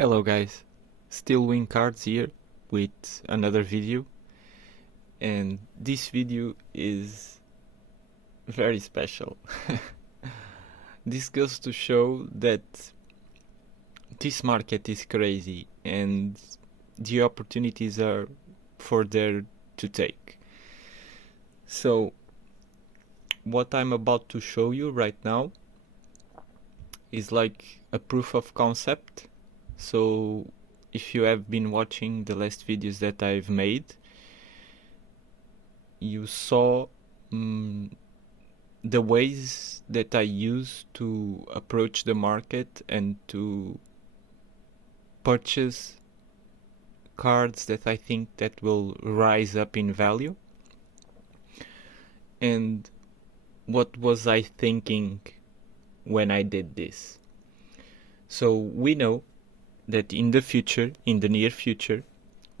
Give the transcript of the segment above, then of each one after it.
Hello guys, still Win Cards here with another video, and this video is very special. This goes to show that this market is crazy and the opportunities are for there to take. So what I'm about to show you right now is like a proof of concept. So if you have been watching the last videos that I've made, you saw the ways that I use to approach the market and to purchase cards that I think that will rise up in value. And what was I thinking when I did this? So we know that in the future, in the near future,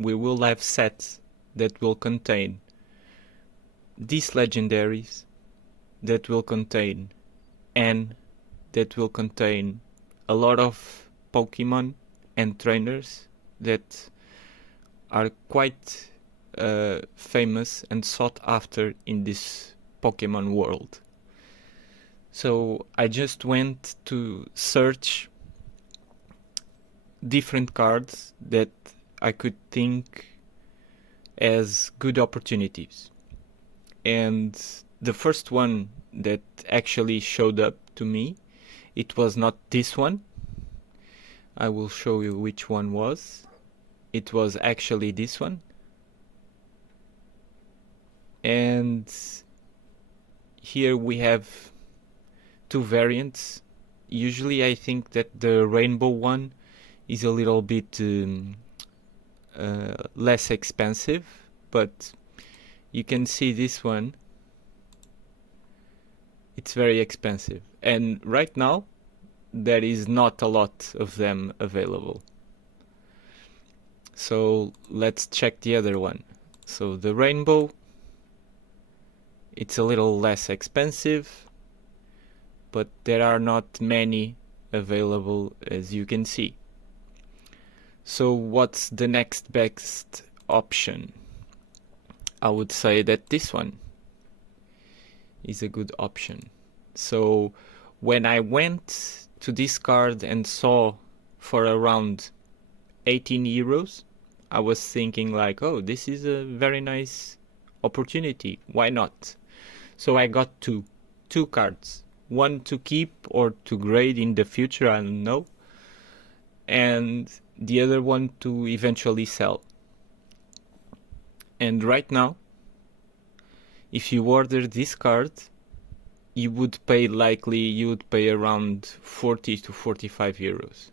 we will have sets that will contain these legendaries, that will contain N, that will contain a lot of Pokemon and trainers that are quite famous and sought after in this Pokemon world. So I just went to search different cards that I could think as good opportunities. And the first one that actually showed up to me, it was not this one. I will show you which one was. It was actually this one. And here we have two variants. Usually I think that the rainbow one is a little bit less expensive, but you can see this one, it's very expensive, and right now there is not a lot of them available. So let's check the other one. So the rainbow, it's a little less expensive, but there are not many available, as you can see. So what's the next best option? I would say that this one is a good option. So when I went to this card and saw for around 18 euros, I was thinking like, oh, this is a very nice opportunity. Why not? So I got two cards. One to keep or to grade in the future, I don't know. And the other one to eventually sell. And right now, if you order this card, you would pay around 40 to 45 euros.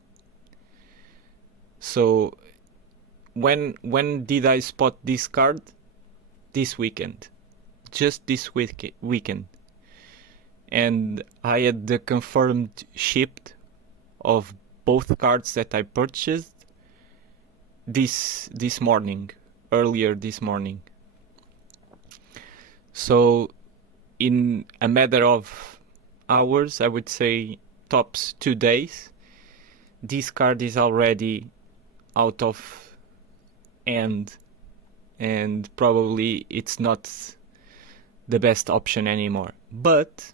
So when did I spot this card? This weekend. Just this weekend. And I had the confirmed shipped of both cards that I purchased this morning, earlier this morning. So in a matter of hours, I would say tops 2 days, this card is already out of hand, and probably it's not the best option anymore. But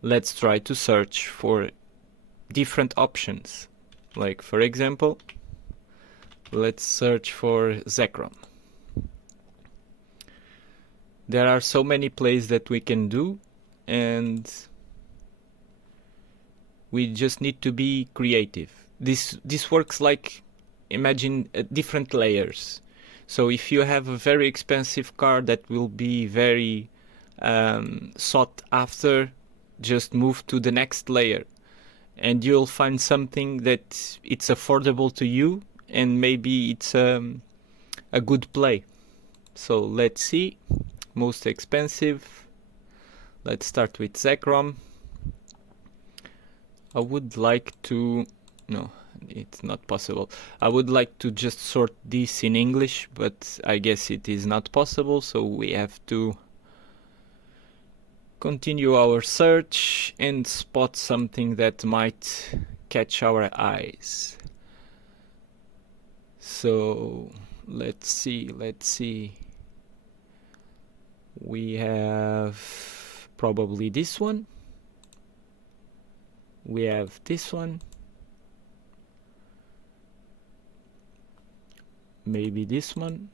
let's try to search for different options. Like, for example, let's search for Zekrom. There are so many plays that we can do, and we just need to be creative. This works like, imagine different layers. So if you have a very expensive card that will be very sought after, just move to the next layer and you'll find something that it's affordable to you, and maybe it's a good play. So let's see. Most expensive. Let's start with Zekrom. I would like to... No, it's not possible. I would like to just sort this in English, but I guess it is not possible, so we have to continue our search and spot something that might catch our eyes. So let's see. We have probably this one. We have this one. Maybe this one.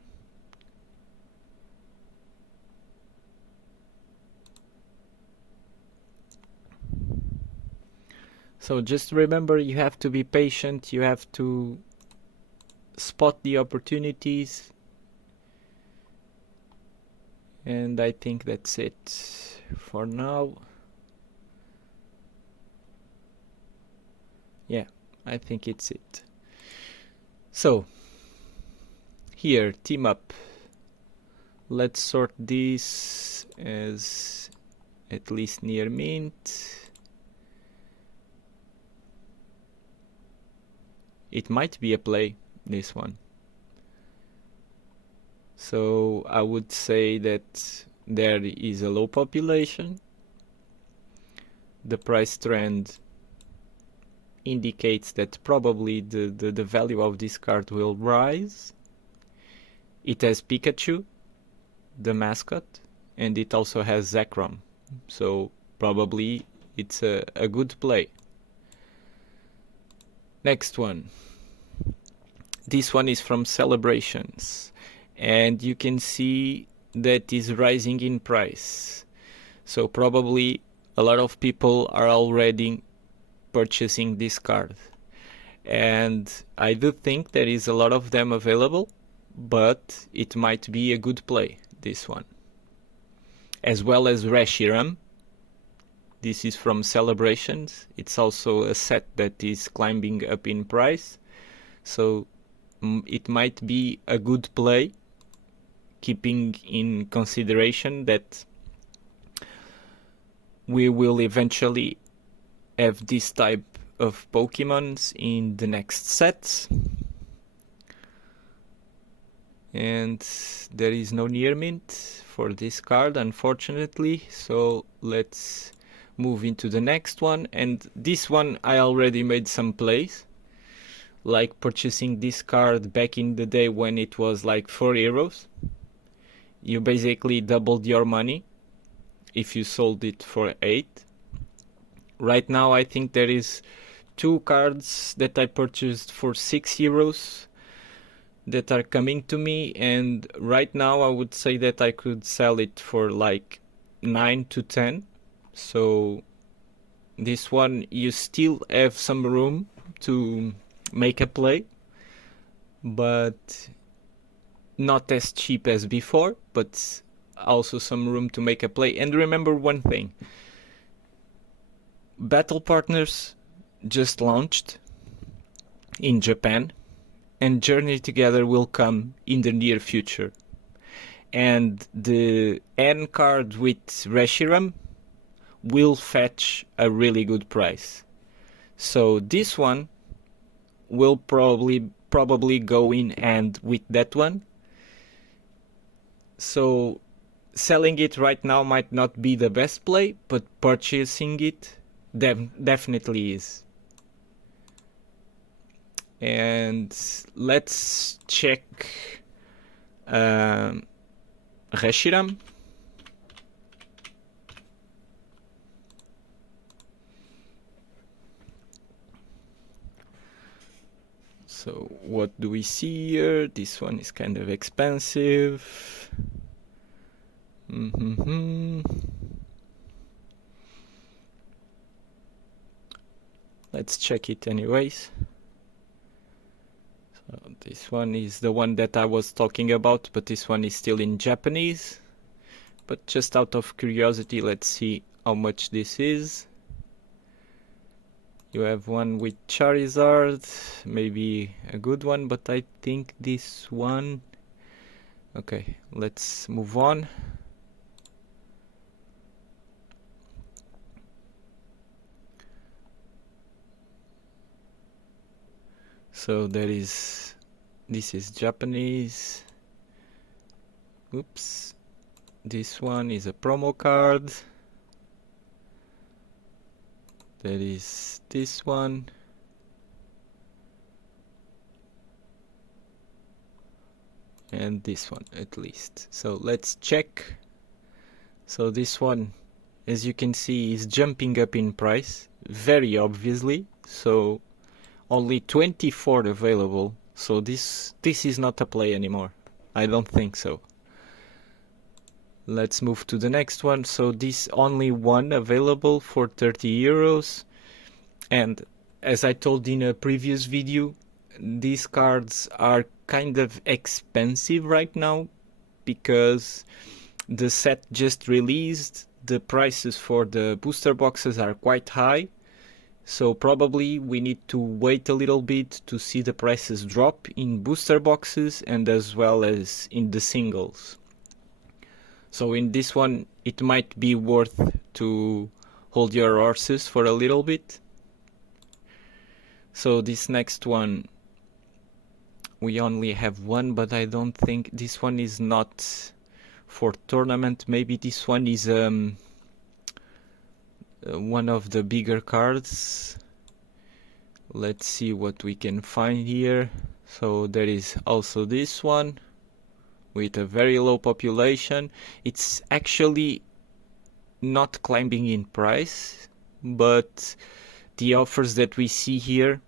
So just remember, you have to be patient, you have to spot the opportunities, and I think that's it for now. Yeah, I think it's it. So here, team up. Let's sort this as at least near mint. It might be a play, this one. So I would say that there is a low population. The price trend indicates that probably the value of this card will rise. It has Pikachu, the mascot, and it also has Zekrom. So probably it's a good play. Next one. This one is from Celebrations, and you can see that is rising in price. So probably a lot of people are already purchasing this card. And I do think there is a lot of them available, but it might be a good play, this one. As well as Reshiram. This is from Celebrations. It's also a set that is climbing up in price. So it might be a good play, keeping in consideration that we will eventually have this type of Pokemons in the next sets. And there is no near mint for this card, unfortunately, so let's move into the next one. And this one I already made some plays, like purchasing this card back in the day when it was like 4 euros. You basically doubled your money if you sold it for 8. Right now I think there is 2 cards that I purchased for 6 euros that are coming to me, and right now I would say that I could sell it for like 9 to 10. So this one you still have some room to make a play, but not as cheap as before, but also some room to make a play. And remember one thing, Battle Partners just launched in Japan, and Journey Together will come in the near future. And the N card with Reshiram will fetch a really good price. So this one will probably go in hand with that one. So selling it right now might not be the best play, but purchasing it definitely is. And let's check Reshiram. So what do we see here? This one is kind of expensive. Let's check it anyways. So this one is the one that I was talking about, but this one is still in Japanese. But just out of curiosity, let's see how much this is. You have one with Charizard, maybe a good one, but I think this one... Okay, let's move on. So this is Japanese. Oops. This one is a promo card. There is this one. and this one at least. So let's check. So this one, as you can see, is jumping up in price, very obviously. So only 24 available. So this is not a play anymore. I don't think so. Let's move to the next one. So this only one available for 30 euros. And as I told in a previous video, these cards are kind of expensive right now because the set just released. The prices for the booster boxes are quite high. So probably we need to wait a little bit to see the prices drop in booster boxes and as well as in the singles. So in this one, it might be worth to hold your horses for a little bit. So this next one, we only have one, but I don't think this one is not for tournament. Maybe this one is one of the bigger cards. Let's see what we can find here. So there is also this one with a very low population. It's actually not climbing in price, but the offers that we see here.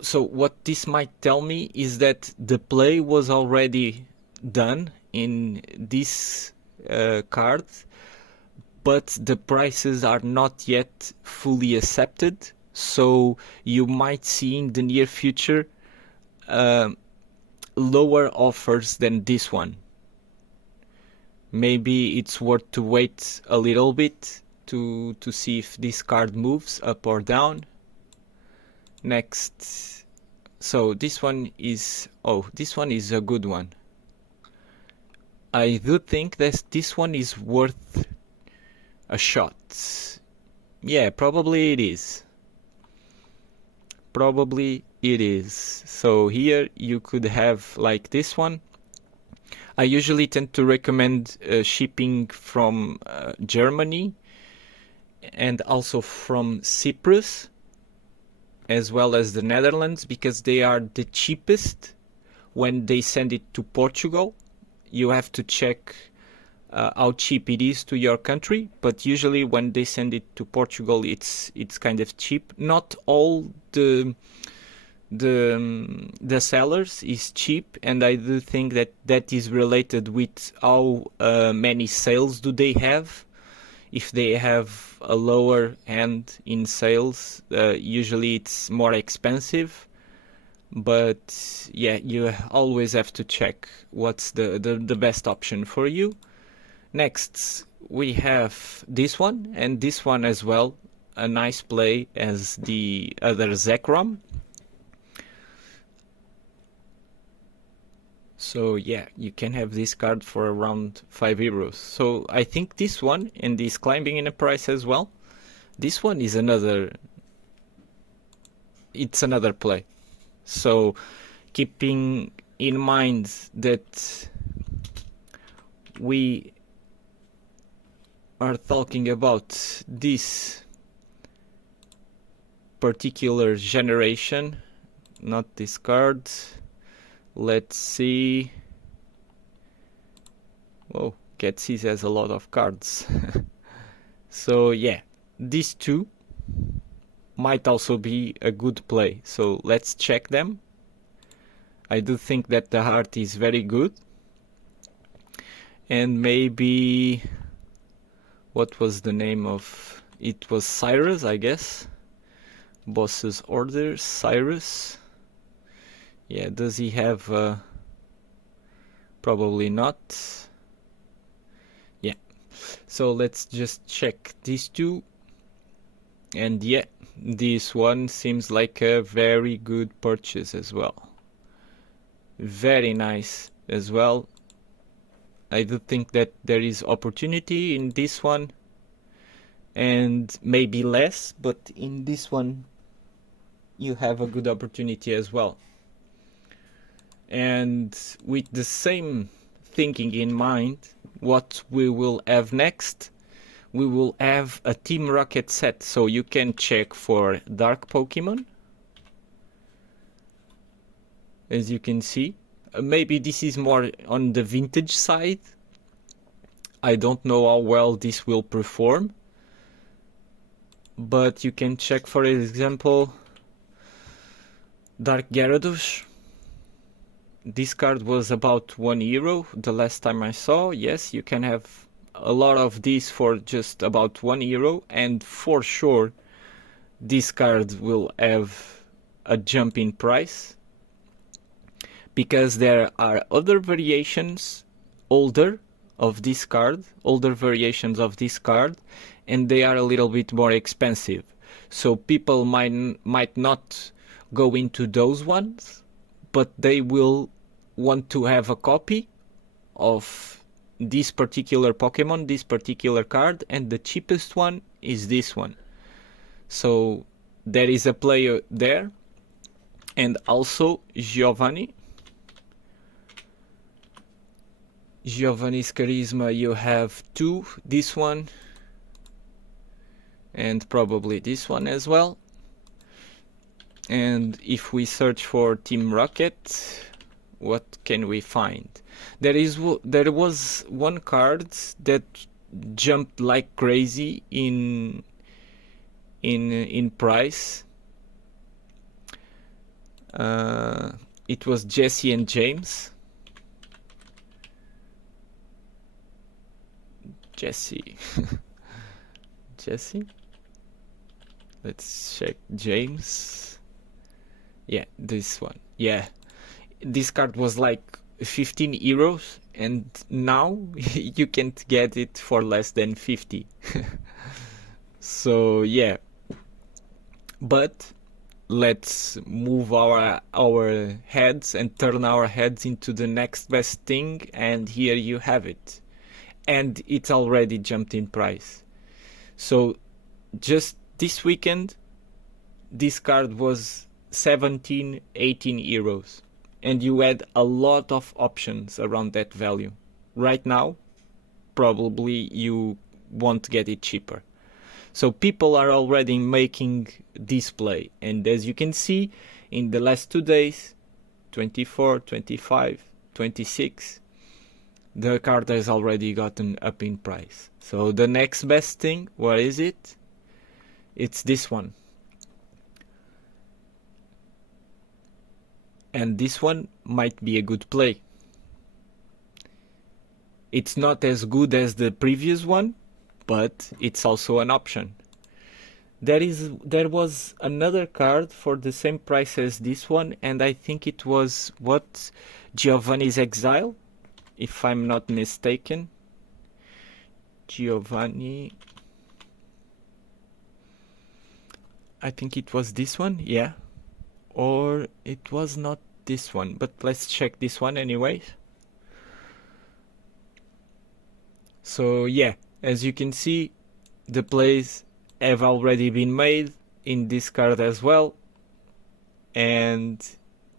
So what this might tell me is that the play was already done in this card, but the prices are not yet fully accepted. So you might see in the near future lower offers than this one. Maybe it's worth to wait a little bit to see if this card moves up or down. Next, so this one is, oh, this one is a good one. I do think that this one is worth a shot. Yeah, probably it is. Probably it is. So here you could have like this one. I usually tend to recommend shipping from Germany and also from Cyprus as well as the Netherlands, because they are the cheapest when they send it to Portugal. You have to check how cheap it is to your country, but usually when they send it to Portugal, it's kind of cheap. Not all the sellers is cheap, and I do think that is related with how many sales do they have. If they have a lower end in sales, usually it's more expensive. But yeah, you always have to check what's the best option for you. Next, we have this one, and this one as well, a nice play as the other Zekrom. So yeah, you can have this card for around 5 euros. So I think this one, and is climbing in a price as well. This one is another play. So keeping in mind that we are talking about this particular generation, not this card. Let's see. Whoa, Getsy's has a lot of cards. So yeah, these two might also be a good play. So let's check them. I do think that the heart is very good. And maybe, what was the name of it? Was Cyrus, I guess. Boss's orders, Cyrus. Yeah, does he have probably not. Yeah, so let's just check these two. And yeah, this one seems like a very good purchase as well. Very nice as well. I do think that there is opportunity in this one, and maybe less, but in this one you have a good opportunity as well. And with the same thinking in mind, what we will have next, we will have a Team Rocket set. So you can check for Dark Pokemon. As you can see, maybe this is more on the vintage side. I don't know how well this will perform, but you can check, for example, Dark Gyarados. This card was about €1 the last time I saw. Yes, you can have a lot of these for just about €1, and for sure this card will have a jump in price, because there are other variations older variations of this card, and they are a little bit more expensive. So people might not go into those ones, but they will want to have a copy of this particular Pokemon, this particular card, and the cheapest one is this one. So there is a player there. And also Giovanni's Charisma, you have two, this one and probably this one as well. And if we search for Team Rocket, what can we find? There was one card that jumped like crazy in price. It was Jesse and James. Jesse. Let's check James. Yeah, this one. Yeah, this card was like €15, and now you can't get it for less than 50. So yeah, but let's move our heads and turn our heads into the next best thing, and here you have it. And it's already jumped in price. So just this weekend, this card was €17-18, and you had a lot of options around that value. Right now, probably you won't get it cheaper. So people are already making this play, and as you can see, in the last 2 days, 24, 25, 26, the card has already gotten up in price. So the next best thing, what is it? It's this one. And this one might be a good play. It's not as good as the previous one, but it's also an option. There was another card for the same price as this one, and I think it was Giovanni's Exile, if I'm not mistaken. Giovanni, I think it was this one, yeah. Or it was not this one, but let's check this one anyway. So yeah, as you can see, the plays have already been made in this card as well. And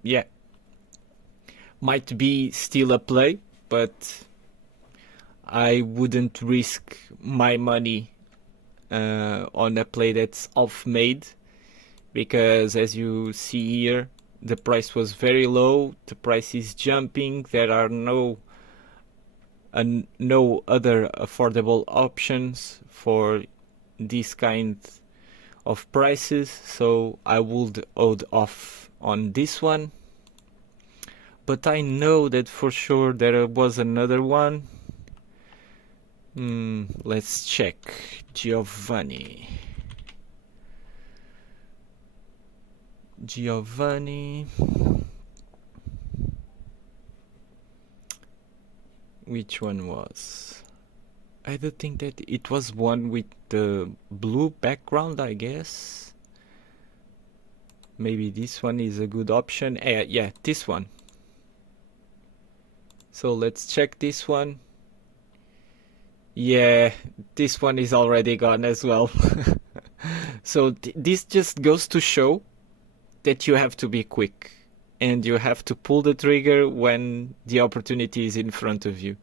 yeah, might be still a play, but I wouldn't risk my money on a play that's off made, because as you see here, the price was very low, the price is jumping, there are no other affordable options for this kind of prices, so I would hold off on this one. But I know that for sure there was another one. Let's check. Giovanni. Which one was? I don't think that it was one with the blue background, I guess. Maybe this one is a good option. Yeah, this one. So let's check this one. Yeah, this one is already gone as well. So this just goes to show that you have to be quick, and you have to pull the trigger when the opportunity is in front of you,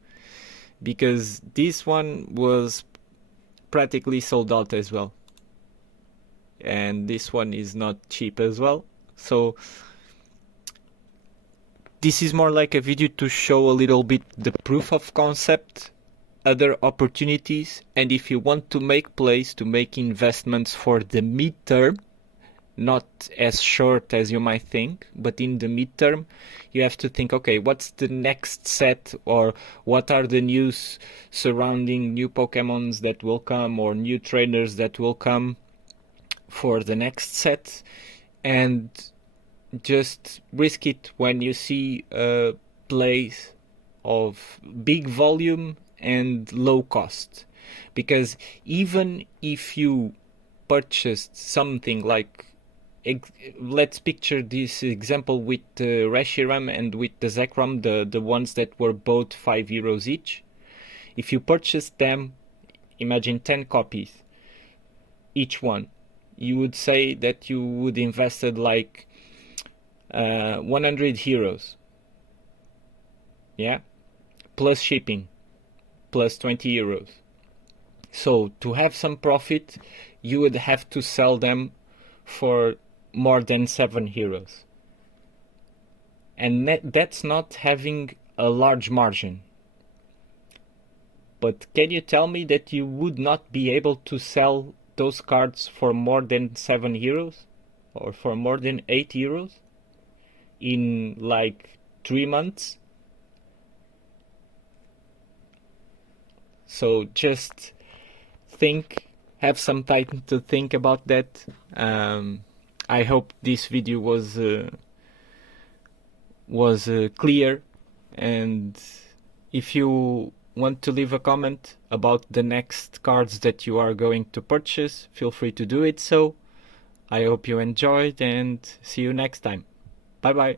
because this one was practically sold out as well, and this one is not cheap as well. So this is more like a video to show a little bit the proof of concept, other opportunities, and if you want to make plays, to make investments for the midterm, not as short as you might think, but in the midterm, you have to think, okay, what's the next set, or what are the news surrounding new Pokemons that will come, or new trainers that will come for the next set, and just risk it when you see plays of big volume and low cost. Because even if you purchased something like, let's picture this example with the Reshiram and with the Zekrom, the ones that were both €5 each. If you purchased them, imagine 10 copies each one, you would say that you would invested like 100 euros, yeah, plus shipping, plus 20 euros. So to have some profit, you would have to sell them for more than 7 euros. And that's not having a large margin. But can you tell me that you would not be able to sell those cards for more than 7 euros? Or for more than 8 euros? In like 3 months? So just think, have some time to think about that. I hope this video was clear, and if you want to leave a comment about the next cards that you are going to purchase, feel free to do it. So I hope you enjoyed, and see you next time. Bye bye.